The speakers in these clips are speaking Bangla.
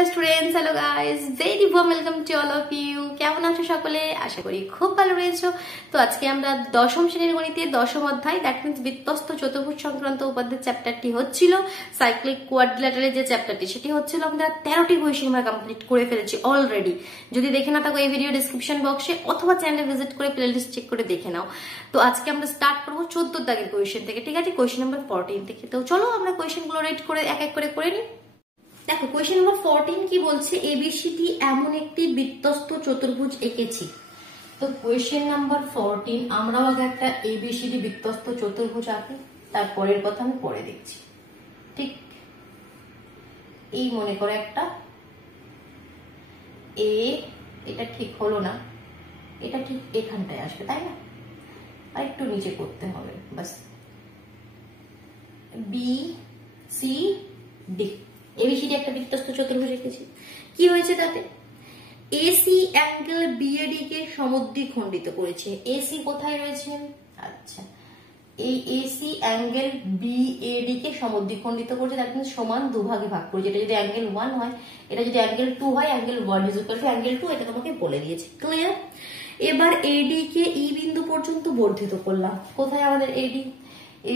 Hello students, hello guys, very warm welcome to all of you. কেমন আছো সকলে? আশা করি খুব ভালো রয়েছো। তো আজকে আমরা দশম শ্রেণীর গণিতের দশম অধ্যায়, দ্যাট মিন্স বৃত্তস্থ চতুর্ভুজ সংক্রান্ত উপাদ্যের চ্যাপ্টারটি হচ্ছিল। সাইক্লিক কোয়াড্রিল্যাটারের যে চ্যাপ্টারটি সেটি হচ্ছিল। আমরা 13টি কোয়েশ্চেন আমরা কমপ্লিট করে ফেলেছি অলরেডি। যদি দেখে না থাকো এই ভিডিও ডিসক্রিপশন বক্সে অথবা চ্যানেলে ভিজিট করে প্লেলিস্ট চেক করে দেখে নাও। তো আজকে আমরা স্টার্ট করবো 14 দাগের কোয়েশ্চেন থেকে, ঠিক আছে? কোয়েশ্চেন নাম্বার 14 থেকে। তো চলো আমরা কোয়েশ্চেনগুলো রেড করে এক এক করে নিই। দেখো কোয়েশ্চেন নাম্বার 14 কি বলছে, এবিসিডি এমন একটি বৃত্তস্থ চতুর্ভুজ এঁকেছি। তো কোয়েশ্চেন নাম্বার 14 আমরাও আগে একটা এবিসিডি বৃত্তস্থ চতুর্ভুজ আঁকি, তারপরের কথা আমি পরে দেখছি। ঠিক এই মনে করে একটা এ, এটা ঠিক হলো না, এটা ঠিক এখানটায় আসবে, তাই না? আর একটু নিচে করতে হবে, বাস। বি সি ডি, এবিসিডি একটা বৃত্তস্থ চতুর্ভুজ এঁকেছি। কি হয়েছে তাতে? এসি অ্যাঙ্গেল বিএডি কে সমদ্বিখণ্ডিত করেছে। এসি কোথায় রয়েছে? আচ্ছা, এই এসি অ্যাঙ্গেল বিএডি কে সমদ্বিখণ্ডিত করেছে, দ্যাট মিন্স সমান দুভাগে ভাগ করেছে। এটা যদি অ্যাঙ্গেল 1 হয়, এটা যদি অ্যাঙ্গেল 2 হয়, angle 1 is equal to angle 2, এটা তোমাকে বলে দিয়েছে। ক্লিয়ার? এবার এডি কে ই বিন্দু পর্যন্ত বর্ধিত করলাম। কোথায় আমাদের এডি?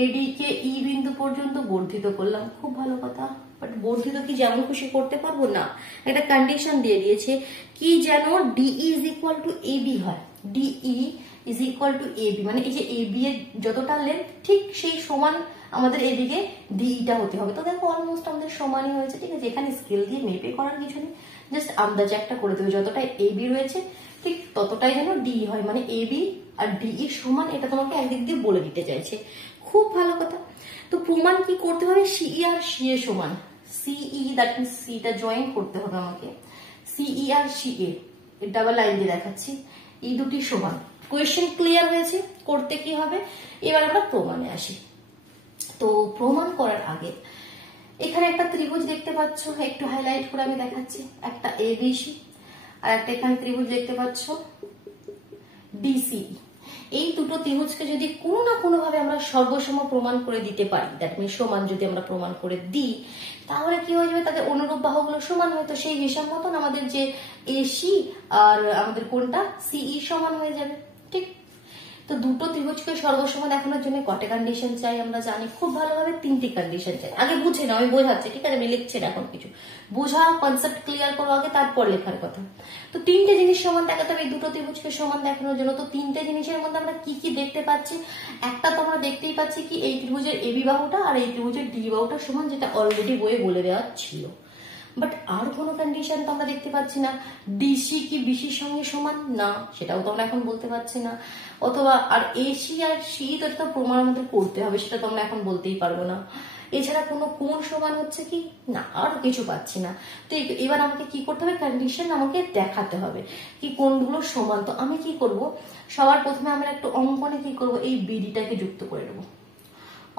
এডি কে ই বিন্দু পর্যন্ত বর্ধিত করলাম, খুব ভালো কথা। বাট বর্ধিত কি যেমন খুশি করতে পারবো না, একটা কন্ডিশন দিয়ে দিয়েছে কি যেন DE is equal to AB হয়। DE is equal to AB মানে এই যে এবি এর যতটা লেন্থ ঠিক সেই সমান আমাদের এদিকে ডিইটা হতে হবে। তো দেখো অলমোস্ট আমাদের সমানই হয়েছে, ঠিক আছে? এখানে স্কেল দিয়ে মেপে করার কিছু নেই, জাস্ট আন্দাজে একটা করে দেবে। যতটা এবি রয়েছে ঠিক ততটাই যেন ডি হয়, মানে এবি আর ডিই সমান, এটা তোমাকে একদিক দিয়ে বলে দিতে চাইছে। খুব ভালো কথা। তো প্রমাণ কি করতে হবে? সিই আর সিএ সমান। সিই দ্যাট মিন্স সিটা জয়েন করতে হবে আমাকে। সিই আর সিএ ডাবল লাইন দিয়ে দেখাচ্ছি, এই দুটি সমান। কোয়েশ্চেন ক্লিয়ার হয়েছে? করতে কি হবে? এবার আমরা প্রমাণে আসি। তো প্রমাণ করার আগে এখানে একটা ত্রিভুজ দেখতে পাচ্ছ, একটু হাইলাইট করে আমি দেখাচ্ছি। একটা এবিসি আর একটা এখানে ত্রিভুজ দেখতে পাচ্ছ ডিসিই। এই দুটো ত্রিভুজকে যদি কোনো না কোনো ভাবে আমরা সর্বসম প্রমাণ করে দিতে পারি, দ্যাট মিন্স সমান যদি আমরা প্রমাণ করে দিই, তাহলে কি হয়ে যাবে? তাদের অনুরূপ বাহুগুলো সমান হয়। তো সেই হিসাব মতন আমাদের যে এসি আর আমাদের কোনটা সিই সমান হয়ে যাবে। ঠিক? তো দুটো ত্রিভুজকে সর্বসম দেখানোর জন্য কটা কন্ডিশন চাই আমরা জানি খুব ভালোভাবে, 3টি কন্ডিশন চাই। আগে বুঝে নাও, আমি বোঝাচ্ছি, ঠিক আছে? আমি লিখছি না এখন কিছু, বোঝা কনসেপ্ট ক্লিয়ার করো আগে, তারপর লেখার কথা। তো 3টে জিনিস সমান দেখাতে হবে এই দুটো ত্রিভুজকে সমান দেখানোর জন্য। তো 3টে জিনিসের মধ্যে আমরা কি কি দেখতে পাচ্ছি? একটা তো আমরা দেখতেই পাচ্ছি কি এই ত্রিভুজের এবি বাহুটা আর এই ত্রিভুজের ডি বাহুটা সমান, যেটা অলরেডি বইয়ে বলে দেওয়া ছিল। বাট আর কোনো কন্ডিশন তো আমরা দেখতে পাচ্ছি না। ডিসি কি বিসির সঙ্গে সমান? না, সেটাও তো আমরা এখন বলতে পারছি না। অথবা আর এসি আর সি তো এটা প্রমাণ আমাদের করতে হবে, সেটা তো আমরা এখন বলতেই পারবো না। এছাড়া কোনো কোণ সমান হচ্ছে কি? না, আর কিছু পাচ্ছি না। তো এবার আমাকে কি করতে হবে? কন্ডিশন আমাকে দেখাতে হবে কি কোণগুলো সমান। তো আমি কি করব? সবার প্রথমে আমরা একটু অঙ্কনে কি করব? এই বিডিটাকে যুক্ত করে দেবো।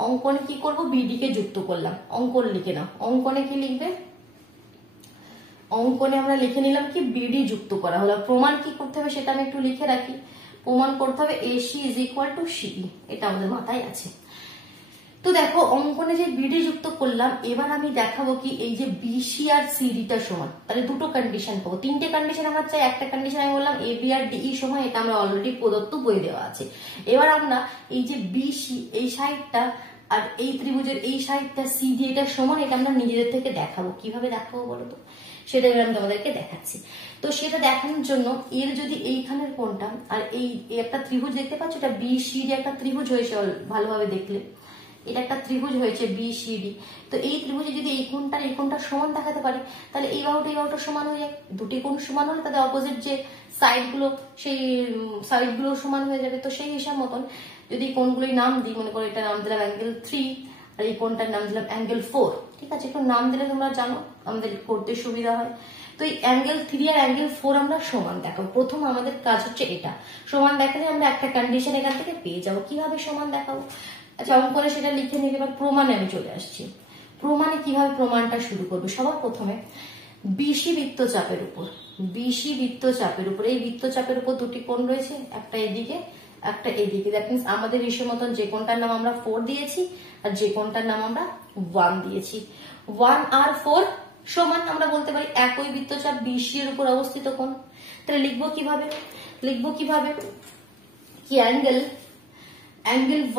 অঙ্কনে কি করব? বিডি কে যুক্ত করলাম। অঙ্কন লিখে নাও। অঙ্কনে কি লিখবে? অঙ্কনে আমরা লিখে নিলাম কি বিডি যুক্ত করা হলো। প্রমাণ কি করতে হবে সেটা আমি একটু লিখে রাখি। প্রমাণ করতে হবে এসি ইজ ইকুয়াল টু সিই, এটা আমাদের মাথায় আছে। তো দেখো অঙ্কনে যে বিডি যুক্ত করলাম, এবার আমি দেখাবো কি এই যে বিসি আর সিডিটা সমান। তাহলে দুটো কন্ডিশন পাবো। 3টে কন্ডিশন আমার চাই। একটা কন্ডিশন আমি বললাম এবি আর ডিই সমান, এটা আমরা অলরেডি প্রদত্ত বই দেওয়া আছে। এবার আমরা এই যে বিসি এই সাইডটা আর এই ত্রিভুজের এই সাইডটা সিডি এটা সমান, এটা আমরা নিজেদের থেকে দেখাবো। কিভাবে দেখাবো বলো তো? সেটা আমি তোমাদেরকে দেখাচ্ছি। তো সেটা দেখানোর জন্য এর যদি এইখানের কোণটা আর এই একটা ত্রিভুজ দেখতে পাচ্ছ, এটা বিসিডি একটা ত্রিভুজ হয়েছে, ভালোভাবে দেখলে এটা একটা ত্রিভুজ হয়েছে বিসিডি। তো এই ত্রিভুজে যদি এই কোণটা সমান দেখাতে পারি, তাহলে এই বাহুটা সমান হয়ে যায়। দুটি কোণ সমান হলে তাদের অপোজিট যে সাইডগুলো সেই সাইডগুলো সমান হয়ে যাবে। তো সেই হিসাব মতন যদি কোণগুলোর নাম দিই, মনে করো এটা নাম দিলাম অ্যাঙ্গেল 3 আর এই কোণটার নাম দিলাম অ্যাঙ্গেল 4, ঠিক আছে? একটু নাম দিলে তোমরা জানো আমাদের করতে সুবিধা হয়। তো এই অ্যাঙ্গেল 3 আর অ্যাঙ্গেল 4 আমরা সমান দেখাবো। প্রথম আমাদের কাজ হচ্ছে এটা সমান দেখালে আমরা একটা কন্ডিশন এখান থেকে পেয়ে যাবো। কিভাবে সমান দেখাবো? আচ্ছা, অঙ্কনে সেটা লিখে নিলে। এবার প্রমাণে আমি চলে আসছি। প্রমাণে কিভাবে প্রমাণটা শুরু করবো? সবার প্রথমে বিসি বৃত্তচাপের উপর, বিসি বৃত্তচাপের উপর, এই বৃত্তচাপের উপর দুটি কোণ রয়েছে, একটা এদিকে একটা এদিকে। দ্যাট মিন্স আমাদের হিসেব মতন যে কোণটার নাম আমরা 4 দিয়েছি আর যে কোণটার নাম আমরা 1 দিয়েছি। 1 আর 4 সমান আমরা বলতে পারি একই বৃত্তচাপ বিসি এর উপর অবস্থিত কোণ। তাহলে লিখবো কিভাবে কি angle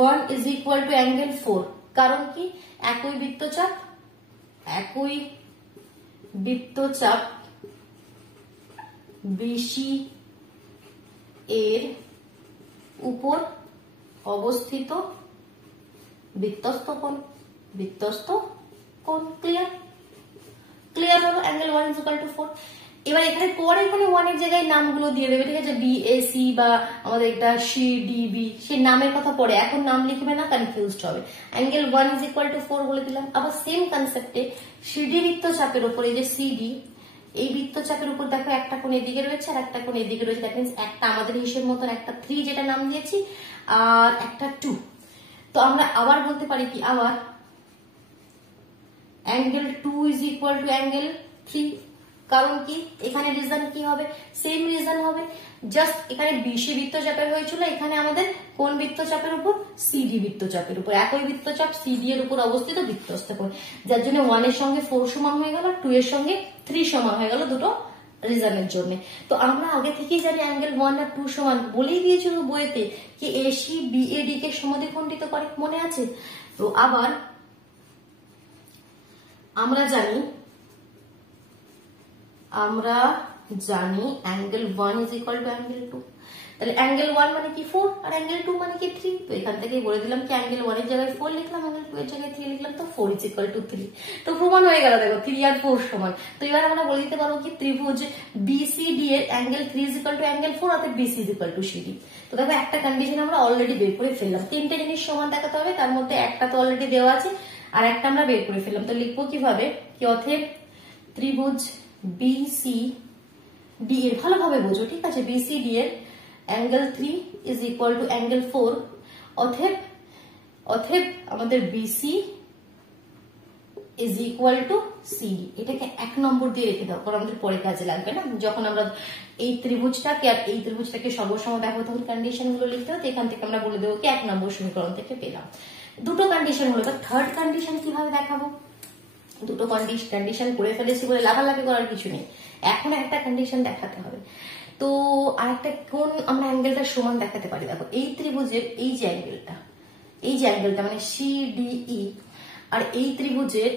1 is equal to angle 4, কারণ কি একই বৃত্তচাপ বিসি এর উপর অবস্থিত বৃত্তস্থ কোণ। ক্লিয়ার হলো অ্যাঙ্গেল 1 ইজ ইকুয়াল টু 4। এবার এখানে পরে কোনো 1 এর জায়গায় নামগুলো দিয়ে দেবে, ঠিক আছে, বিএসি বা আমাদের এটা সিডিবি, সেই নামের কথা পরে, এখন নাম লিখবে না, কনফিউজড হবে। অ্যাঙ্গেল 1 ইজ ইকুয়াল টু 4 বলে দিলাম। আবার সেম কনসেপ্টে সিডি বৃত্তচাপের উপর, এই যে সিডি, এই বৃত্তচাপের উপর দেখো একটা কোণ এদিকে রয়েছে আর একটা কোণ এদিকে রয়েছে, দ্যাট মিন্স একটা আমাদের হিসেব মতন একটা 3 যেটা নাম দিয়েছি আর একটা 2। তো আমরা আবার বলতে পারি কি, আবার angle 2 is equal to angle 3, কারণ কি এখানে রিজন কি হবে, সেম রিজন হবে, জাস্ট এখানে বিসি বৃত্তচাপের হয়েছিল, এখানে আমাদের কোন বৃত্তচাপের উপর, সিডি বৃত্তচাপের উপর, একই বৃত্তচাপ সিডি এর উপর অবস্থিত বৃত্তস্থ কোণ, যার জন্য 1 এর সঙ্গে 4 সমান হয়ে গেল, 2 এর সঙ্গে 3 সমান হয়ে গেল, দুটো রিজনের জন্য। তো আমরা আগে থেকেই জানি অ্যাঙ্গেল 1 আর 2 সমান, বলেই দিয়েছিল বইতে কি এসি বিএডি কে সমদ্বিখণ্ডিত করে, মনে আছে? তো আবার আমরা জানি angle 1 is equal to angle 2। তাহলে অ্যাঙ্গেল 1 মানে কি 4 আর অ্যাঙ্গেল 2 মানে কি 3। তো এখান থেকেই বলে দিলাম কি অ্যাঙ্গেল 1 এর জায়গায় 4 লিখলাম, অ্যাঙ্গেল 2 এর জায়গায় 3 লিখলাম, তো 4 ইজ ইকুয়াল টু 3। তো প্রমাণ হয়ে গেল, দেখো 3 আর 4 সমান। তো এবার আমরা বলে দিতে পারবো কি ত্রিভুজ বিসিডি এর angle 3 is equal to angle 4, অর্থাৎ BC is equal to CD. তো দেখো একটা কন্ডিশন আমরা অলরেডি বের করে ফেললাম, 3টে জিনিস সমান দেখাতে হবে, তার মধ্যে একটা তো অলরেডি দেওয়া আছে আর একটা আমরা বের করে ফেললাম। তো লিখবো কিভাবে কি, অতএব ত্রিভুজ বিসিডি এর, ভালোভাবে বোঝো, ঠিক আছে, বিসিডি এর angle 3 is equal to angle 4, অতএব আমাদের BC is equal to CD. এটাকে 1 নম্বর দিয়ে রেখে দাও, কারণ আমাদের পরে কাজে লাগবে না, যখন আমরা এই ত্রিভুজটাকে আর এই ত্রিভুজটাকে সর্বসম দেখো তখন কন্ডিশন গুলো লিখতে হবে। এখান থেকে আমরা বলে দেবো কি 1 নম্বর সমীকরণ থেকে পেলাম। দুটো কন্ডিশন হলো, এবার থার্ড কন্ডিশন কিভাবে দেখাবো? দুটো কন্ডিশন করে ফেলেছি বলে লাভালাভি করার কিছু নেই, এখন একটা কন্ডিশন দেখাতে হবে। তো আরেকটা কোন আমরা অ্যাঙ্গেলটা সমান দেখাতে পারি, দেখো এই ত্রিভুজের এই যে অ্যাঙ্গেলটা মানে সিডিই, আর এই ত্রিভুজের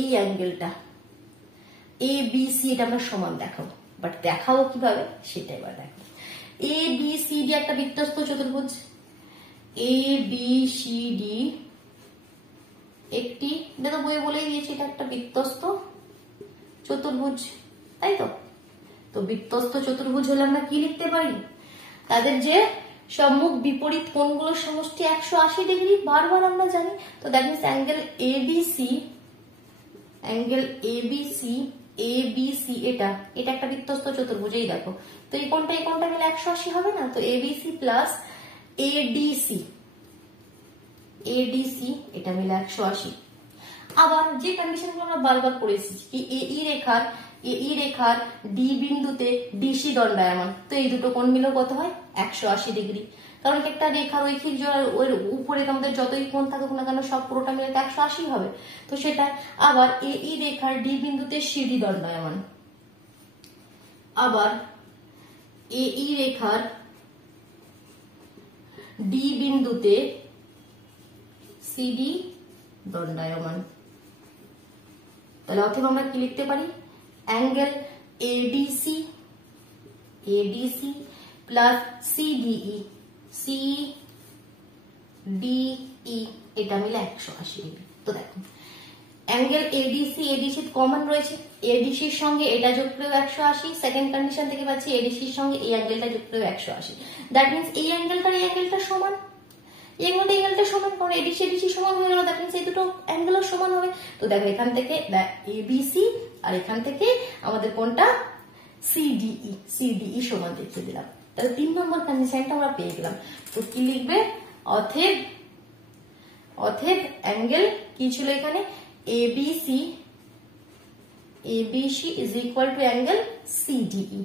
এই অ্যাঙ্গেলটা এ বি সি, এটা আমরা সমান দেখাবো। বাট দেখাবো কিভাবে সেটা এবার দেখো। এ বি সি ডি একটা বৃত্তস্থ চতুর্ভুজ, এ বি সি ডি একটি, দেখো বই বলেই দিয়েছি এটা একটা বৃত্তস্থ চতুর্ভুজ, তাই তো। তো বৃত্তস্থ চতুর্ভুজ হলে আমরা কি লিখতে পারি, তাদের যে সম্মুখ বিপরীত কোণগুলোর সমষ্টি 180 ডিগ্রি, বারবার আমরা জানি। তো দ্যাট মিন্স অ্যাঙ্গেল এবিসি এটা একটা বৃত্তস্থ চতুর্ভুজ, এই দেখো। তো এই কোণটা মিলে 180 হবে না? তো এবিসি প্লাস এডিসি এটা মিলে 180। আবার যে কন্ডিশনগুলো আমরা বারবার করে এসেছি কি এই রেখার ডি বিন্দুতে ডিসি দণ্ডায়মান, তো এই দুটো কোণ মিলেও কত হয় 180 ডিগ্রি, কারণ একটা রেখা রৈখিক ওর উপরে আমাদের যতই কোণ থাকুক না কেন সব পুরোটা মিলে 180 হবে। তো সেটা আবার এই রেখার ডি বিন্দুতে সিডি দণ্ডায়মান, আবার এই রেখার ডি বিন্দুতে সিডি দণ্ডায়মান। তাহলে অথবা আমরা কি লিখতে পারি, অ্যাঙ্গেল এডিসি প্লাস সিডিই এটা মিলে 180 ডিগ্রি। তো দেখো অ্যাঙ্গেল এডিসি কমন রয়েছে, এডিসির সঙ্গে এটা যোগ করে 180, সেকেন্ড কন্ডিশন থেকে পাচ্ছি এডিসির সঙ্গে এই অ্যাঙ্গেলটা যোগ করে 180। দ্যাট মিন্স এই অ্যাঙ্গেলটা সমান, এই সমান, কারণ এডিসি সমান হয়ে গেল, দ্যাট মিন্স এই দুটো অ্যাঙ্গেলও সমান হবে। তো দেখো এখান থেকে এবিসি আর এখান থেকে আমাদের কোনটা সিডিই সমান দেখিয়ে দিলাম। তাহলে 3 নম্বর কন্ডিশনটা আমরা পেয়ে গেলাম। তো কি লিখবে, অতএব অ্যাঙ্গেল কি ছিল এখানে, ABC is equal to angle CDE.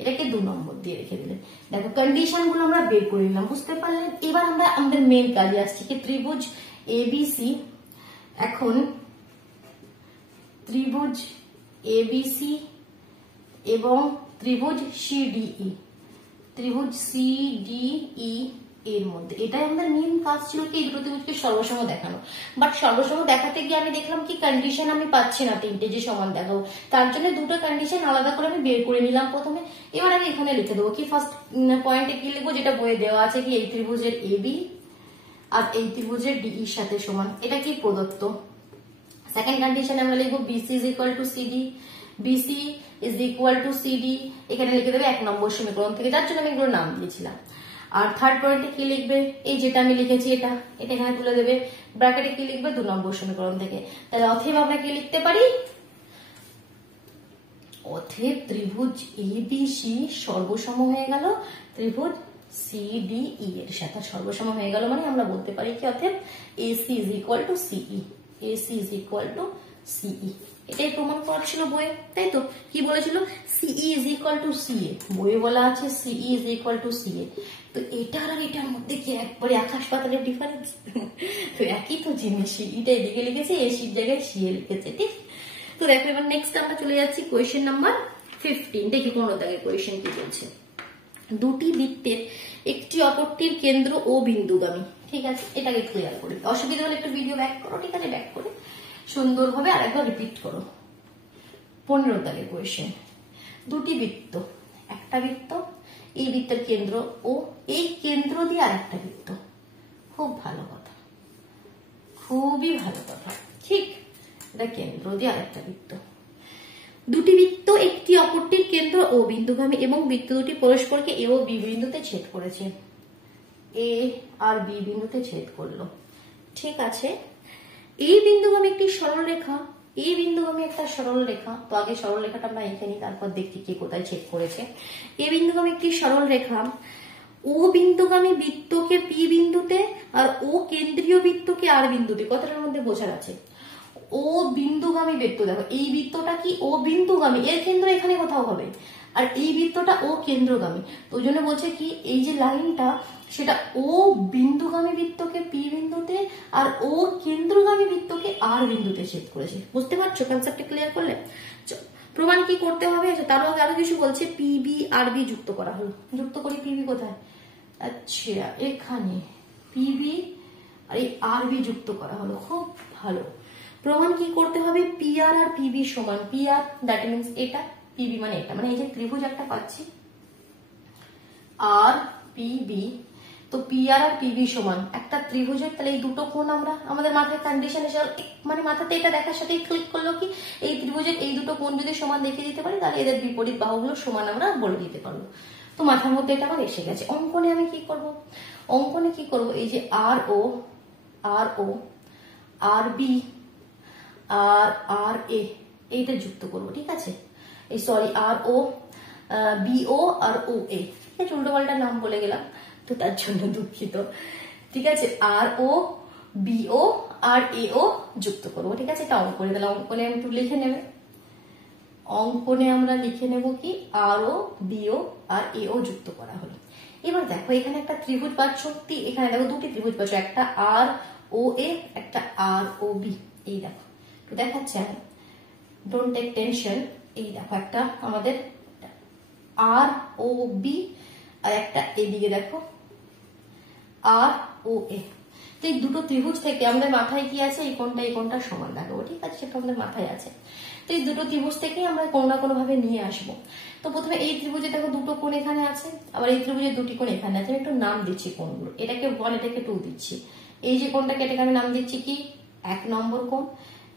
এটাকে 2 নম্বর দিয়ে রেখে দিলেন। দেখো কন্ডিশন গুলো আমরা বের করে নিলাম, বুঝতে পারলেন। এবার আমরা আমাদের মেন কাজে আসছি কি ত্রিভুজ এবিসি, এখন ত্রিভুজ এবিসি এবং ত্রিভুজ সিডিই, ত্রিভুজ সিডিই এর মধ্যে, এটাই আমাদের মেন কাজ ছিল কি এই দুটো ত্রিভুজকে সর্বসম দেখানো। বাট সর্বসম দেখাতে গিয়ে আমি দেখলাম কি কন্ডিশন আমি পাচ্ছি না তিনটে যে সমান দেখাবো, তার জন্য দুটো কন্ডিশন আলাদা করে আমি বের করে নিলাম প্রথমে। এবার আমি এখানে লিখে দেবো কি ফার্স্ট পয়েন্টে কি লিখবো, যেটা বইয়ে দেওয়া আছে কি এই ত্রিভুজের এবি আর এই ত্রিভুজের ডিই সাথে সমান, এটা কি প্রদত্ত। সেকেন্ড কন্ডিশনে আমরা লিখবো BC is equal to CD, BC is equal to CD, এখানে লিখে দেবে 1 নম্বর সমীকরণ থেকে, যার জন্য আমি এগুলো নাম দিয়েছিলাম। আর থার্ড পয়েন্টে কি লিখবে, এই যেটা আমি লিখেছি এটা এখানে তুলে দেবে, ব্র্যাকেটে কি লিখবে 2 নম্বর সমীকরণ থেকে। তাহলে অতএব আমরা কি লিখতে পারি, অতএব ত্রিভুজ এবিসি সর্বসম হয়ে গেল ত্রিভুজ সিডিই এর সাথে, সর্বসম হয়ে গেল মানে আমরা বলতে পারি কি অতএব এসি ইজ ইকুয়াল টু সিই, এসি ইজ ইকুয়াল টু সিই। এটাই প্রমাণ করা ছিল বইয়ে, তাই তো। কি বলেছিল, সিই ইজ ইকুয়াল টু সিএ, বইয়ে বলা আছে সিই ইজ ইকুয়াল টু সিএ। তো এটার আর এটার মধ্যে কি একবারে আকাশ পাতালের ডিফারেন্স, তো একই তো জিনিস, এটা এদিকে লিখেছে এসির জায়গায় সিএ লিখেছে, ঠিক। তো দেখো এবার নেক্সট আমরা চলে যাচ্ছি কোয়েশ্চেন নাম্বার 15, দেখি 15 দাগের কোয়েশ্চেন কি বলছে। দুটি বৃত্তের একটি অপরটির কেন্দ্র ও বিন্দুগামী, ঠিক আছে, এটাকে ক্লিয়ার করি, অসুবিধা হলে একটু ভিডিও ব্যাক করো, ঠিক আছে, ব্যাক করে সুন্দরভাবে আরেকবার রিপিট করো। 15 দাগের কোয়েশ্চেন, দুটি বৃত্ত, একটা বৃত্ত, এই বৃত্তের কেন্দ্র ও এই কেন্দ্র দিয়ে আরেকটা বৃত্ত, খুব ভালো কথা, খুবই ভালো কথা, ঠিক, এটা কেন্দ্র দিয়ে আরেকটা বৃত্ত। দুটি বৃত্ত একটি অপরটির কেন্দ্র ও বিন্দুগামী এবং বৃত্ত দুটি পরস্পরকে এ ও বি বিন্দুতে ছেদ করেছে, এ আর বি বিন্দুতে ছেদ করলো, ঠিক আছে। এই বিন্দুগামী একটি সরল রেখা, এই বিন্দুগামী একটা সরল রেখা, তো আগে সরল রেখাটা আমরা এঁকে নিই, তারপর দেখি কে কোথায় ছেদ করেছে। এই বিন্দুগামী একটি সরল রেখা ও বিন্দুগামী বৃত্তকে পি বিন্দুতে আর ও কেন্দ্রীয় বৃত্তকে আর বিন্দুতে, কথাটার মধ্যে বোঝার আছে। ও বিন্দুগামী বৃত্ত, দেখো এই বৃত্তটা কি ও বিন্দুগামী, এর কেন্দ্র এখানে কোথাও হবে, আর এই বৃত্তটা ও কেন্দ্রগামী, তো ওই জন্য বলছে কি এই যে লাইনটা সেটা ও বিন্দুগামী বৃত্তকে পি বিন্দুতে আর ও কেন্দ্রগামী বৃত্তকে আর বিন্দুতে ছেদ করেছে, বুঝতে পারছো কনসেপ্টটা ক্লিয়ার করলে। প্রমাণ কি করতে হবে, তারও আরো কিছু বলছে, পিবি আর বি যুক্ত করা হলো, যুক্ত করি, পিবি কোথায়, আচ্ছা এখানে পিবি আর এই আর বি যুক্ত করা হলো, খুব ভালো। প্রমাণ কি করতে হবে, পি আর আর পিবি সমান, পি আর দ্যাট মিনস এটা, পিবি মানে এটা, মানে এই যে ত্রিভুজ একটা পাচ্ছি আর পিবি, তো পি আর আর পিবি সমান একটা ত্রিভুজের, তাহলে এই দুটো কোণ আমরা আমাদের মাথায় কন্ডিশন এসে মানে মাথাতে এটা দেখার সাথে ক্লিক করলো কি এই ত্রিভুজের এই দুটো কোণ যদি সমান দেখিয়ে দিতে পারি তাহলে এদের বিপরীত বাহুগুলো সমান আমরা বলে দিতে পারবো। তো মাথার মধ্যে এটা আমার এসে গেছে। অঙ্কনে আমি কি করব, অঙ্কনে কি করব, এই যে আর ও আর বি আর আর এ এইটা যুক্ত করবো, ঠিক আছে, এই সরি আর ও বি ও আর ও এ, ঠিক আছে, উল্টো পাল্টা নাম বলে গেলাম তো তার জন্য দুঃখিত, ঠিক আছে, আর ও বি ও আর এ ও যুক্ত করবো, ঠিক আছে, এটা অঙ্কনে, তাহলে অঙ্কনে আমি একটু লিখে নেবে, অঙ্কনে আমরা লিখে নেব কি আর ও বি ও আর এ ও যুক্ত করা হলো। এবার দেখো এখানে একটা ত্রিভুজ পাচ্ছ, এখানে দেখো দুটি ত্রিভুজ পাচ্ছ, একটা আর ও এ একটা আর ও বি, এই দেখো একটু দেখাচ্ছি আমি, ডোন্ট টেক টেনশন, এই দেখো একটা আমাদের আর ও বি আর একটা এদিকে দেখো আর ও এ, তো এই দুটো ত্রিভুজ থেকে আমাদের মাথায় কি আছে, এই কোণটা সমান রাখবো, ঠিক আছে, সেটা আমাদের মাথায় আছে। তো এই দুটো ত্রিভুজ থেকে আমরা কোনো না কোনো ভাবে নিয়ে আসবো। তো প্রথমে এই ত্রিভুজে দেখো দুটো কোণ এখানে আছে, আবার এই ত্রিভুজে দুটি কোণ এখানে আছে, আমি একটু নাম দিচ্ছি কোণগুলো, এটাকে 1 এটাকে 2 দিচ্ছি। এই যে কোণটাকে এটাকে আমি নাম দিচ্ছি কি 1 নম্বর কোণ,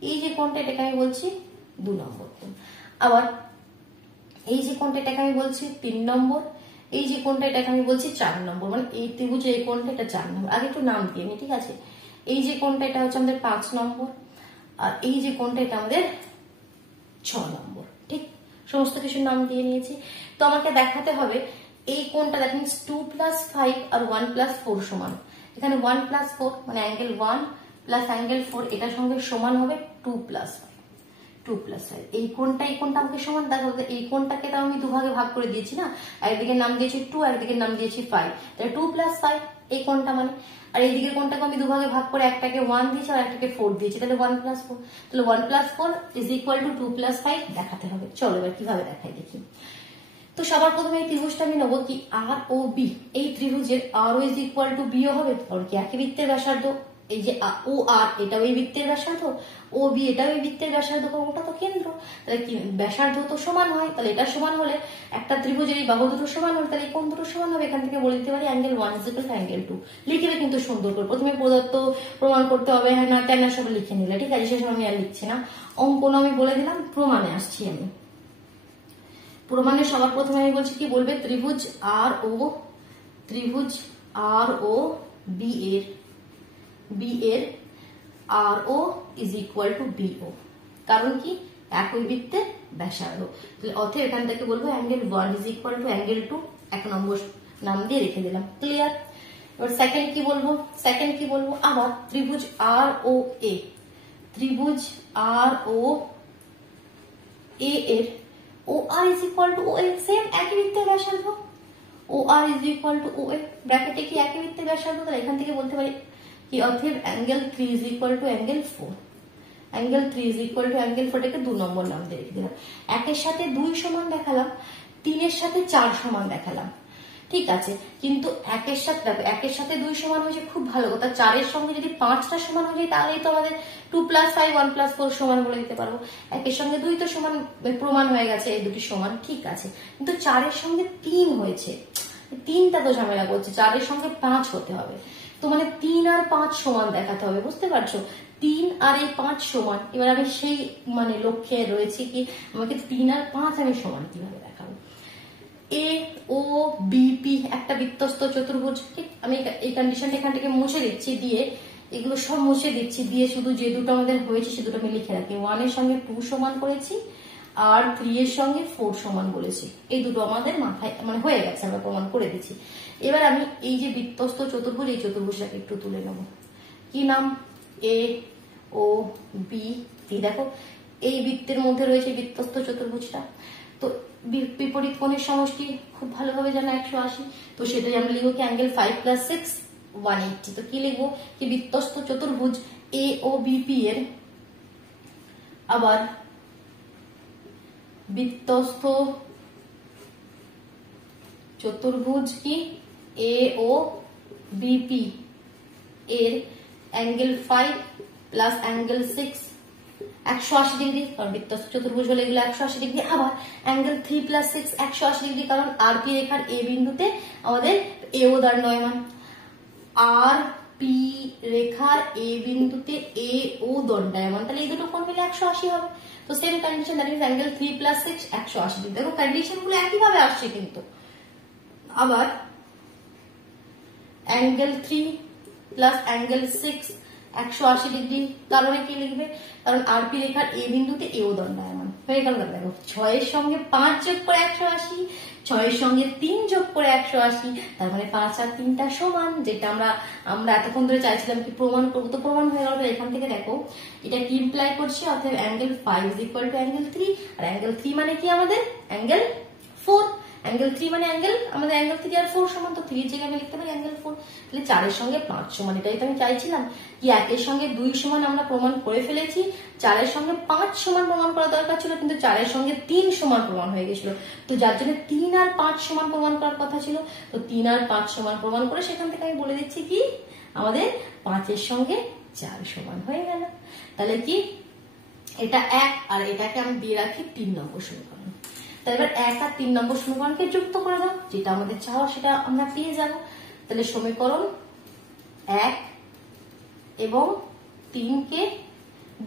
এই যে কোণটা এটাকে আমি বলছি 2 নম্বর কোণ, আবার এই যে কোণটা এটাকে আমি বলছি 3 নম্বর, এই যে কোণটা এটাকে আমি বলছি 4 নম্বর, মানে এই ত্রিভুজে এই কোণটা এটা 4 নম্বর, আগে একটু নাম দিয়ে নি, ঠিক আছে। এই যে কোণটা এটা হচ্ছে আমাদের 5 নম্বর, আর এই যে কোণটা এটা আমাদের 6 নম্বর, ঠিক, সমস্ত কিছু নাম দিয়ে নিয়েছি। তো আমাকে দেখাতে হবে এই কোণটা, দ্যাট মিনস 2 + 5 আর 1 + 4 সমান, এখানে 1 + 4 মানে অ্যাঙ্গেল 1 প্লাস অ্যাঙ্গেল 4 এটার সঙ্গে সমান হবে 2 + 5, 2 + 5, এই কোণটা আমাকে সমান, দেখো এই কোণটাকে তো আমি দুভাগে ভাগ করে দিয়েছি না, একদিকে নাম দিয়েছি 2 একদিকে নাম দিয়েছি 5, তাহলে 2 + 5 এই কোণটা মানে, আর এই দিকের কোণটাকে আমি দুভাগে ভাগ করে একটাকে 1 দিয়েছি আর একটাকে 4 দিয়েছি, তাহলে 1 + 4, তাহলে 1 + 4 = 2 + 5 দেখাতে হবে। চলো এবার কিভাবে দেখাই দেখি। তো সবার প্রথমে এই ত্রিভুজটা আমি নেবো কি আর ও বি, এই ত্রিভুজের আর ও = বি ও হবে, কারণ কি একই বৃত্তের ব্যাসার্ধ। এই যে ও আর এটাও এই বৃত্তের ব্যাসার্ধ, ও বি এটাও এই বৃত্তের ব্যাসার্ধ, কারণ ওটা তো কেন্দ্র, তাহলে কি ব্যাসার্ধ তো সমান হয়, তাহলে এটা সমান হলে একটা ত্রিভুজের এই বাহু দুটো সমান হলে তাহলে কোণ দুটো সমান হবে। এখান থেকে বলে দিতে পারি অ্যাঙ্গেল 1 = অ্যাঙ্গেল 2। লিখবে কিন্তু সুন্দর করে, প্রথমে প্রদত্ত প্রমাণ করতে হবে, হ্যাঁ না তেনা সব লিখে নিলে, ঠিক আছে, সেসব আমি আর লিখছি না। অঙ্কন আমি বলে দিলাম, প্রমাণে আসছি আমি। প্রমাণে সবার প্রথমে আমি বলছি কি বলবে, ত্রিভুজ আর ও বি এর আর ও = BO, কারণ কি একই বৃত্তের ব্যাসার্ধ, তাহলে অতএব এখান থেকে বলবো অ্যাঙ্গেল 1 = অ্যাঙ্গেল 2, এক নম্বর নাম দিয়ে রেখে দিলাম। ক্লিয়ার? এবার সেকেন্ড কি বলবো, আবার ত্রিভুজ আর ও এ এর OR = OA, সেম একই বৃত্তের ব্যাসার্ধ, OR = OA, ব্র্যাকেটে কি একই বৃত্তের ব্যাসার্ধ, তাহলে এখান থেকে বলতে পারি কি অতএব অ্যাঙ্গেল 3 = অ্যাঙ্গেল 4, অ্যাঙ্গেল 3 = অ্যাঙ্গেল 4 টাকে 2 নম্বর নাম দিয়ে রেখে দিলাম। একের সাথে 2 সমান দেখালাম, 3 এর সাথে 4 সমান দেখালাম, ঠিক আছে, কিন্তু একের সাথে 2 সমান হয়েছে, খুব ভালো কথা। 4 এর সঙ্গে যদি 5টা সমান হয়ে যায় তাহলেই তো আমাদের 2 + 5 1 + 4 সমান বলে দিতে পারবো। একের সঙ্গে 2 তো সমান, প্রমাণ হয়ে গেছে এই দুটি সমান, ঠিক আছে, কিন্তু 4 এর সঙ্গে 3 হয়েছে, 3টা তো ঝামেলা করছে, 4 এর সঙ্গে 5 হতে হবে, তো মানে 3 আর 5 সমান দেখাতে হবে, বুঝতে পারছো, 3 আর এই 5 সমান। এবার আমি সেই মানে লক্ষ্যে রয়েছি কি আমাকে 3 আর 5 আমি সমান কিভাবে দেখাবো। এ ও বিপি একটা বৃত্তস্থ চতুর্ভুজ, ঠিক, আমি এই কন্ডিশনটা এখান থেকে মুছে দিচ্ছি, দিয়ে এগুলো সব মুছে দিচ্ছি, দিয়ে শুধু যে দুটো আমাদের হয়েছে সে দুটো আমি লিখে রাখি। 1 এর সঙ্গে 2 সমান করেছি আর 3 এর সঙ্গে 4 সমান বলেছি, এই দুটো আমাদের মাথায় মানে হয়ে গেছে, আমরা প্রমাণ করে দিচ্ছি। এবার আমি এই যে বৃত্তস্থ চতুর্ভুজ, এই চতুর্ভুজটাকে একটু তুলে নেব। কি নাম? এ ও বি। দেখো এই বৃত্তের মধ্যে রয়েছে বৃত্তস্থ চতুর্ভুজটা, তো বিপরীত কোণের সমষ্টি খুব ভালোভাবে জানা 180, তো সেটাই আমরা লিখবো কি অ্যাঙ্গেল 5 + 6 180। তো কি লিখবো কি বৃত্তস্থ চতুর্ভুজ এ ও বিপি এর, আবার বৃত্তস্থ চতুর্ভুজ কি এ ও বিপি এর অ্যাঙ্গেল 5 + অ্যাঙ্গেল 6 180 ডিগ্রি, কারণ বৃত্তস্থ চতুর্ভুজ হলে এগুলো 180 ডিগ্রি। আবার অ্যাঙ্গেল 3 + 6 180 ডিগ্রি, কারণ আরপি রেখার এ বিন্দুতে আমাদের এও দণ্ডায়মান, আর পি রেখার এ বিন্দুতে এ ও দণ্ডায়মান, তাহলে এই দুটো কোণ মিলে 180 হবে। তো same condition, that means angle 3 + 6 180 degree. দেখো কন্ডিশন গুলো একই ভাবে আসছে কিন্তু। আবার অ্যাঙ্গেল 3 + অ্যাঙ্গেল 6 180 ডিগ্রি, কারণে কি লিখবে, কারণ আরপি রেখার এ বিন্দুতে এও দণ্ডায়মান হয়ে গেল। দেখো 6 এর সঙ্গে 5 যোগ করে 180, 6 এর সঙ্গে 3 যোগ করে 180, তার মানে 5 আর 3টা সমান, যেটা আমরা এতক্ষণ ধরে চাইছিলাম কি প্রমাণ করবো, তো প্রমাণ হয়ে গেল। এখান থেকে দেখো এটা কি ইমপ্লাই করছি, অতএব অ্যাঙ্গেল 5 = অ্যাঙ্গেল 3, আর অ্যাঙ্গেল 3 মানে কি আমাদের অ্যাঙ্গেল 4, অ্যাঙ্গেল 3 মানে আমাদের অ্যাঙ্গেল 3 আর 4 সমান, তো 3 এর জায়গায় আমি লিখতে পারি অ্যাঙ্গেল 4। তাহলে 4 এর সঙ্গে 5 সমান, এটাই তো আমি চাইছিলাম কি 1 এর সঙ্গে 2 সমান আমরা প্রমাণ করে ফেলেছি, 4 এর সঙ্গে 5 সমান প্রমাণ করা দরকার ছিল, কিন্তু 4 এর সঙ্গে 3 সমান প্রমাণ হয়ে গেছিল, তো যার জন্য 3 আর 5 সমান প্রমাণ করার কথা ছিল, তো 3 আর 5 সমান প্রমাণ করে সেখান থেকে আমি বলে দিচ্ছি কি আমাদের 5 এর সঙ্গে 4 সমান হয়ে গেল। তাহলে কি এটা 1, আর এটাকে আমি দিয়ে রাখি 3 নম্বর সমীকরণ। তাহলে এবার 1 আর 3 নম্বর সমীকরণকে যুক্ত করে দাও, যেটা আমাদের চাওয়া সেটা আমরা পেয়ে যাব। তাহলে সমীকরণ 1 এবং 3 কে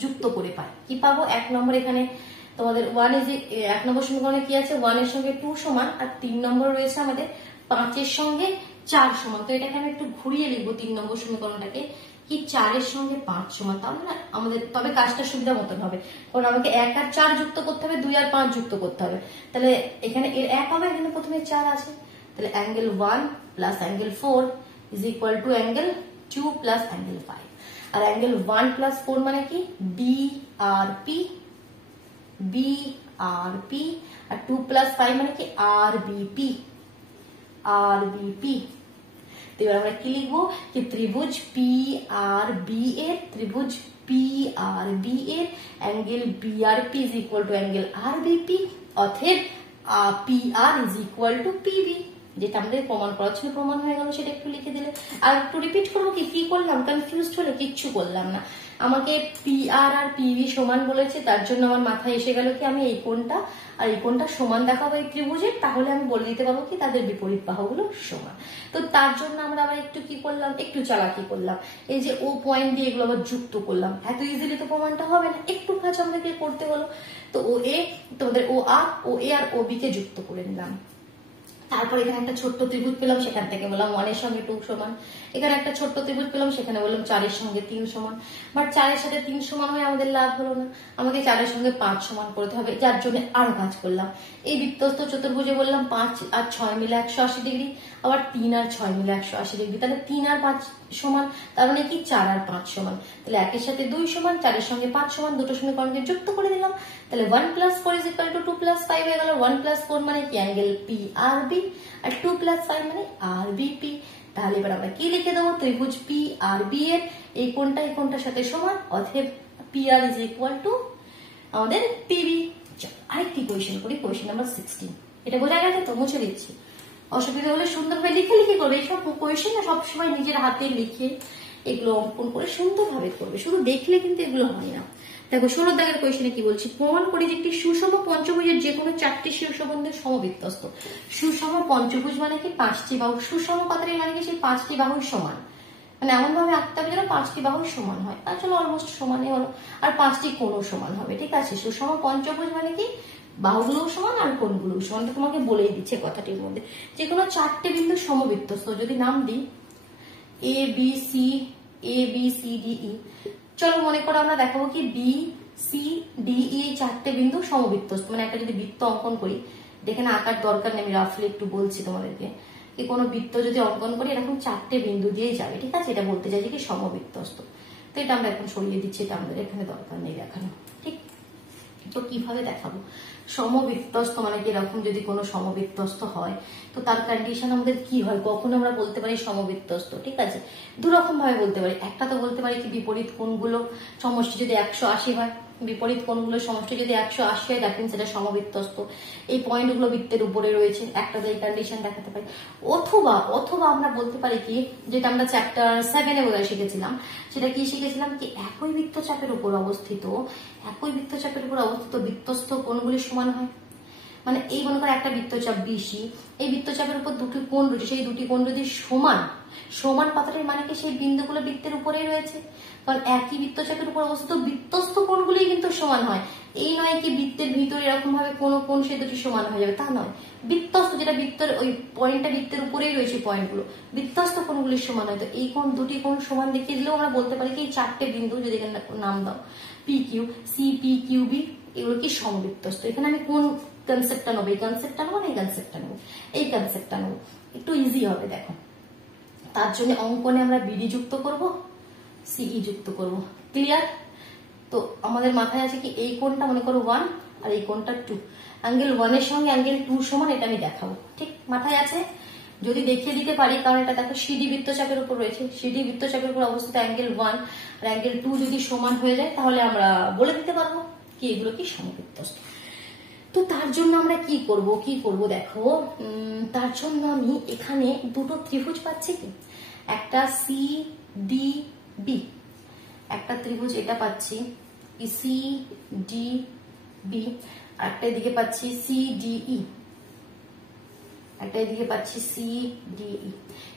যুক্ত করে পাই, কি পাবো? 1 নম্বর এখানে তোমাদের 1 নম্বর সমীকরণে কি আছে, 1 এর সঙ্গে 2 সমান, আর 3 নম্বর রয়েছে আমাদের 5 এর সঙ্গে 4 সমান। তো এটাকে আমি একটু ঘুরিয়ে লিখবো 3 নম্বর সমীকরণটাকে কি 4 এর সঙ্গে 5 সমান, তাহলে না আমাদের তবে কাজটা সুবিধা মতন হবে, কারণ আমাকে 1 আর 4 যুক্ত করতে হবে, 2 আর 5 যুক্ত করতে হবে। তাহলে এখানে এর 1 হবে, এখানে প্রথমে 4 আছে, তাহলে অ্যাঙ্গেল 1 + অ্যাঙ্গেল 4 = অ্যাঙ্গেল 2 + অ্যাঙ্গেল 5, আর অ্যাঙ্গেল 1 + 4 মানে কি বিআরপি, আর 2 + 5 মানে কি আরবিপি। এবার আমরা কি লিখবো কি ত্রিভুজ পি আর বি এর ত্রিভুজ পি আর বি এর angle B R P is equal to angle R BP, অতএব P R is equal to PB. যেটা আমাদের প্রমাণ করা ছিল প্রমাণ হয়ে গেল, সেটা একটু লিখে দিলে। আর একটু রিপিট করবো কি করলাম, কনফিউজড হলে কিচ্ছু করলাম না। আমাকে পি আর পিবি সমান বলেছে, তার জন্য আমার মাথায় এসে গেল কি আমি এই কোণটা আর এই কোণটা সমান দেখাবো এই ত্রিভুজের, তাহলে আমি বলে দিতে পারবো কি তাদের বিপরীত বাহুগুলো সমান। তো তার জন্য আমরা আবার একটু কি করলাম, একটু চালাকি করলাম, এই যে ও পয়েন্ট দিয়ে এগুলো আবার যুক্ত করলাম। এত ইজিলি তো প্রমাণটা হবে না, একটু কাজ আমাদেরকে করতে হলো। তো ও এ তোমাদের ও এ আর ও বি কে যুক্ত করে নিলাম। তারপর এখানে একটা ছোট্ট ত্রিভুজ পেলাম, সেখান থেকে বললাম 1 এর সঙ্গে 2 সমান। এখানে একটা ছোট্ট ত্রিভুজ পেলাম, সেখানে বললাম 4 এর সঙ্গে 3 সমান। বাট 4 এর সাথে 3 সমান হয়ে আমাদের লাভ হলো না, আমাকে 4 এর সঙ্গে 5 সমান করতে হবে, যার জন্য আরো কাজ করলাম। এই বৃত্তস্থ চতুর্ভুজে বললাম 5 আর 6 মিলে 180 ডিগ্রি, আবার 3 আর 6 মিলে 180 ডিগ্রি, তাহলে 3 আর 5 সমান, তার মানে কি 4 আর 5 সমান। তাহলে 1 এর সাথে 2 সমান, 4 এর সঙ্গে 5 সমান, দুটো সমীকরণকে যুক্ত করে দিলাম। তাহলে 1 + 4 = 2 + 5 হয়ে গেল। 1 + 4 মানে কি অ্যাঙ্গেল পি আর বি, আর 2 + 5 মানে আর বিপি। তাহলে এবার আমরা কি লিখে দেবো, ত্রিভুজ পি আর বি এর এই কোণটার সাথে সমান, অতএব P R is equal to আমাদের পিবি। আরেকটি কোয়েশ্চেন করি, কোয়েশ্চেন নাম্বার 16। এটা বোঝা গেছে তো, মুছে দিচ্ছি। অসুবিধা হলে সুন্দরভাবে লিখে করবে। এইসব কোয়েশ্চেন না সবসময় নিজের হাতে লিখে এগুলো অঙ্কন করে সুন্দরভাবে করবে, শুধু দেখলে কিন্তু এগুলো হয় না। দেখো 16 দাগের কোয়েশ্চেনে কি বলছি, প্রমাণ করি যে একটি সুষম পঞ্চভুজের যে কোনো 4টি শীর্ষবিন্দু সমবৃত্তস্থ। সুষম পঞ্চভুজ মানে কি 5টি বাহু, সুষম পাত্রের মানে কি সেই 5টি বাহু সমান, মানে এমন ভাবে আঁকতে হবে যেন 5টি বাহু সমান হয়, তার জন্য অলমোস্ট সমানই হলো, আর 5টি কোণও সমান হবে। ঠিক আছে, সুষম পঞ্চভুজ মানে কি বাহুগুলোও সমান আর কোণগুলোও সমান। তো তোমাকে বলেই দিচ্ছে কথাটির মধ্যে, যে কোনো 4টে বিন্দু সমবৃত্তস্থ, যদি নাম দিই A B C D E, চলো মনে করো আমরা দেখাবো কি বি সি ডি ই 4টে বিন্দু সমবৃত্তস্থ। মানে একটা যদি বৃত্ত অঙ্কন করি, দেখে না আঁকার দরকার নেই, আমি রাফলি একটু বলছি তোমাদেরকে, কি কোনো বৃত্ত যদি অঙ্কন করি এরকম 4টে বিন্দু দিয়ে যাবে। ঠিক আছে, এটা বলতে চাইছি কি সমবৃত্তস্থ। তো এটা আমরা এখন সরিয়ে দিচ্ছি, এটা আমাদের এখানে দরকার নেই দেখানো। ঠিক, তো কিভাবে দেখাবো সমবৃত্তস্থ মানে কি, এরকম যদি কোনো সমবৃত্তস্থ হয় তো তার কন্ডিশন আমাদের কি হয়, কখন আমরা বলতে পারি সমবৃত্তস্থ। ঠিক আছে, দুরকম ভাবে বলতে পারি। একটা তো বলতে পারি কি বিপরীত কোণগুলো সমষ্টি যদি 180 হয়, বিপরীত কোণগুলোর সমষ্টি যদি 180 হয়, দ্যাট মিন্স এটা সমবৃত্তস্থ। এই পয়েন্টগুলো বৃত্তের উপরে রয়েছে, একটা এই কন্ডিশন দেখাতে পারি। অথবা আমরা বলতে পারি কি, যেটা আমরা চ্যাপ্টার 7-এ বোধহয় শিখেছিলাম, সেটা কি শিখেছিলাম কি একই বৃত্তচাপের উপর অবস্থিত বৃত্তস্থ কোণগুলি সমান হয়। মানে এই মনে করো একটা বৃত্তচাপ বিসি, এই বৃত্তচাপের উপর দুটি কোণ রয়েছে, সেই দুটি কোণ যদি সমান পাত্রের মানে কি সেই বিন্দুগুলো বৃত্তের উপরেই রয়েছে, কারণ একই বৃত্তচাপের উপর অবস্থিত বৃত্তস্থ কোণগুলি কিন্তু সমান হয়। এই নয় কি বৃত্তের ভিতরে এরকম ভাবে কোনো কোণ সে দুটি সমান হয়ে যাবে, তা নয়। বৃত্তস্থ যেটা বৃত্তের ওই পয়েন্টটা বৃত্তের উপরেই রয়েছে, পয়েন্টগুলো বৃত্তস্থ কোণগুলি সমান হয়। তো এই কোণ দুটি কোণ সমান দেখিয়ে দিলেও আমরা বলতে পারি কি এই 4টে বিন্দু, যদি এখানে নাম দাও P Q, C P Q B, এগুলো কি সমবৃত্তস্থ। এখানে আমি কোন কনসেপ্টটা নেবো, এই কনসেপ্টটা নেবো না এই কনসেপ্টটা নেবো, এই কনসেপ্টটা নেবো, একটু ইজি হবে। দেখো তার জন্য অঙ্কনে আমরা বিডি যুক্ত করব, সিই যুক্ত করব। ক্লিয়ার? তো আমাদের মাথায় আছে কি এই কোণটা মনে করো 1 আর এই কোণটা 2, অ্যাঙ্গেল 1 এর সঙ্গে অ্যাঙ্গেল 2 সমান, এটা আমি দেখাবো। ঠিক মাথায় আছে? যদি দেখিয়ে দিতে পারি, কারণ এটা দেখো সিডি বৃত্তচাপের উপর রয়েছে, সিডি বৃত্তচাপের উপর অবস্থিত অ্যাঙ্গেল 1 আর অ্যাঙ্গেল 2 যদি সমান হয়ে যায়, তাহলে আমরা বলে দিতে পারবো কি এগুলো কি সমবৃত্তস্থ। তো তার জন্য আমরা কি করব দেখো, তার জন্য আমি এখানে দুটো ত্রিভুজ পাচ্ছি কি, একটা সি ডি বি, একটা ত্রিভুজ এটা পাচ্ছি সি ডি বি, আর একটা এদিকে পাচ্ছি সি ডি ই, একটা এদিকে পাচ্ছি সি ডি ই।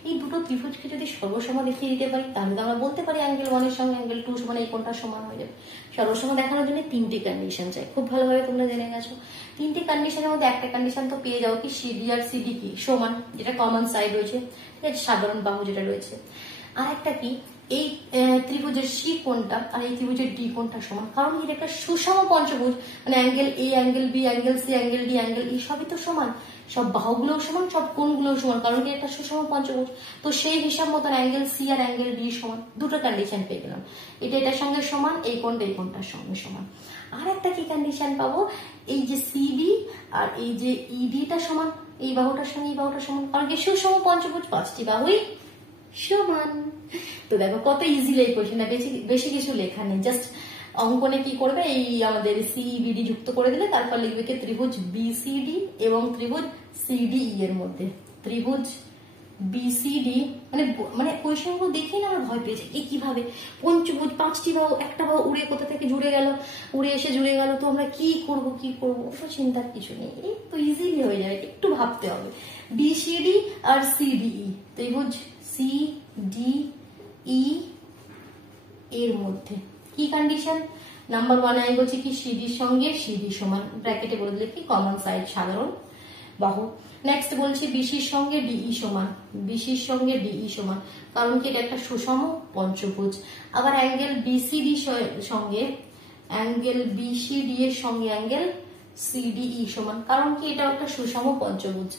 এই দুটো ত্রিভুজকে যদি সর্বসম দেখিয়ে দিতে পারি, তাহলে আমরা বলতে পারি অ্যাঙ্গেল 1 এর সঙ্গে অ্যাঙ্গেল 2 সমান, এই কোণটা সমান হয়ে যাবে। সর্বসম দেখানোর জন্য 3টি কন্ডিশন চাই, খুব ভালোভাবে তোমরা জেনে গেছো। 3টি কন্ডিশনের মধ্যে একটা কন্ডিশন তো পেয়ে যাও কি সিডি আর সিডি কি সমান, যেটা কমন সাইড রয়েছে, সাধারণ বাহু যেটা রয়েছে। আর একটা কি এই ত্রিভুজের সি কোণটা আর এই ত্রিভুজের ডি কোণটা সমান, কারণ এটা একটা সুষম পঞ্চভুজ, মানে angle A, angle B, angle C, angle D, angle E সবই তো সমান, সব বাহুগুলোও সমান, সব কোণগুলোও সমান, কারণ কি একটা সুষম পঞ্চভুজ। তো সেই হিসাব মতন অ্যাঙ্গেল সি আর অ্যাঙ্গেল ডি সমান, দুটো কন্ডিশন পেয়ে গেলাম। এটা এটার সঙ্গে সমান, এই কোণটার সঙ্গে সমান। আর একটা কি কন্ডিশন পাবো, এই যে সিডি আর এই যে ইডিটা সমান, এই বাহুটার সঙ্গে এই বাহুটার সমান, কারণ কি সুষম পঞ্চভুজ 5টি বাহুই সমান। তো দেখো কত ইজিলি এই কোশ্চেনটা, বেশি কিছু লেখা নেই, জাস্ট অঙ্কনে কি করবে, এই আমাদের সিবিডি যুক্ত করে দিলে তারপর লিখবে কি ত্রিভুজ বিসিডি এবং ত্রিভুজ সিডিই এর মধ্যে, ত্রিভুজ বিসিডি মানে মানে কোয়েশ্চেনগুলো দেখে না আমরা ভয় পেয়ে যাই, কিভাবে পঞ্চভুজ, 5টি বাহু, একটা বাহু উড়ে কোথা থেকে জুড়ে গেল, উড়ে এসে জুড়ে গেল, তো আমরা কি করব ওটা চিন্তার কিছু নেই, এই তো ইজিলি হয়ে যাবে, একটু ভাবতে হবে। বিসিডি আর সিডিই, ত্রিভুজ সিডিই এর মধ্যে কি কন্ডিশন, নাম্বার 1 আমি বলছি কি সিডির সঙ্গে সিডি সমান, ব্র্যাকেটে বলে দিলে কি কমন সাইড সাধারণ বাহু। নেক্সট বলছি বিসির সঙ্গে ডিই সমান, বিসির সঙ্গে ডিই সমান, কারণ কি এটা একটা সুষম পঞ্চভুজ। আবার অ্যাঙ্গেল বিসিডি সঙ্গে, অ্যাঙ্গেল বিসিডি এর সঙ্গে অ্যাঙ্গেল সিডিই সমান, কারণ কি এটা একটা সুষম পঞ্চভুজ।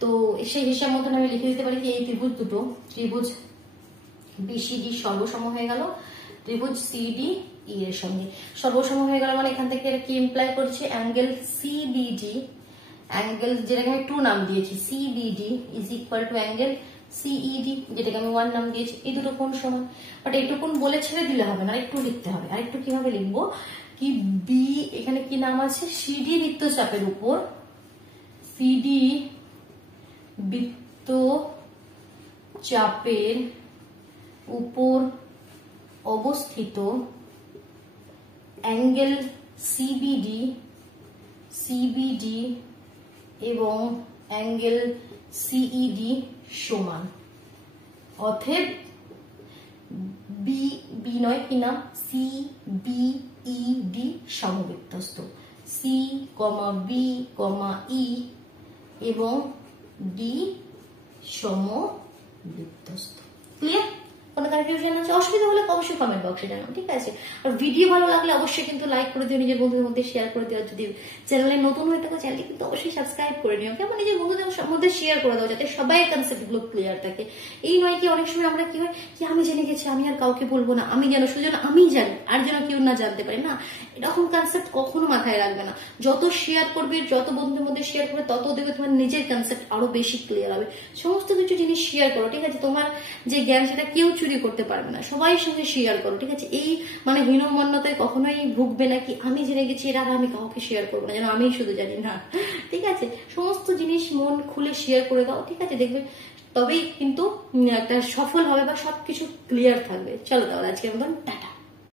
তো সেই হিসাব মতন আমি লিখে দিতে পারি কি এই ত্রিভুজ দুটো, ত্রিভুজ বিসিডি সর্বসম হয়ে গেল ত্রিভুজ সিডিই এর সঙ্গে, সর্বসম হয়ে গেল মানে এখান থেকে কি ইমপ্লাই করছে, অ্যাঙ্গেল সিবিডি, অ্যাঙ্গেল যেটাকে আমি 2 নাম দিয়েছি CBD is equal to angle CED যেটাকে আমি 1 নাম দিয়েছি, এই দুটো কোণ সমান। বাট এইটুকুন বলে ছেড়ে দিলে হবে না, আরেকটু লিখতে হবে। আরেকটু কিভাবে লিখবো কি, বি এখানে কি নাম আছে, সিডি বৃত্তচাপের উপর, সিডি বৃত্তচাপের উপর অবস্থিত অ্যাঙ্গেল সিবিডি, সিবিডি এবং অ্যাঙ্গেল সিইডি সমান, অতএব বি, বি নয় কি নাম, সিবিইডি সমবৃত্তস্থ, সি কমা বি কমা ই এবং ডি সমবৃত্তস্থ। ক্লিয়ার? কোনো কনফিউশন আছে, অসুবিধা হলে অবশ্যই কমেন্ট বক্সে জানাও, ঠিক আছে? আর ভিডিও ভালো লাগলে অবশ্যই কিন্তু লাইক করে দিও, নিজের বন্ধুদের মধ্যে শেয়ার করে দিও, যদি চ্যানেলে নতুন হয়ে থাকো চ্যানেলটি কিন্তু অবশ্যই সাবস্ক্রাইব করে নিও, কেমন নিজের বন্ধুদের মধ্যে শেয়ার করে দাও যাতে সবাই কনসেপ্ট গুলো ক্লিয়ার থাকে। এই নয় কি অনেক সময় আমরা কি হয় কি আমি জেনে গেছি আমি আর কাউকে বলবো না, আমি যেন শুধু যেন আমি জানি আর যেন কেউ না জানতে পারে, না এরকম কনসেপ্ট কখনো মাথায় রাখবে না। যত শেয়ার করবে, যত বন্ধুদের মধ্যে শেয়ার করবে, তত দেখবে তোমার নিজের কনসেপ্ট আরো বেশি ক্লিয়ার হবে। সমস্ত কিছু জিনিস শেয়ার করো, ঠিক আছে? তোমার যে জ্ঞান সেটা কেউ চুরি করতে পারবে না, সবাই সঙ্গে শেয়ার করো, ঠিক আছে? এই মানে হীনমন্যতায় কখনোই ভুগবে না কি আমি জেনে গেছি এটা আমি কাউকে শেয়ার করবো না, যেন আমি শুধু জানি না, ঠিক আছে? সমস্ত জিনিস মন খুলে শেয়ার করে দাও, ঠিক আছে? দেখবে তবেই কিন্তু একটা সফল হবে বা সবকিছু ক্লিয়ার থাকবে। চলো তাহলে আজকের মতন টাটা।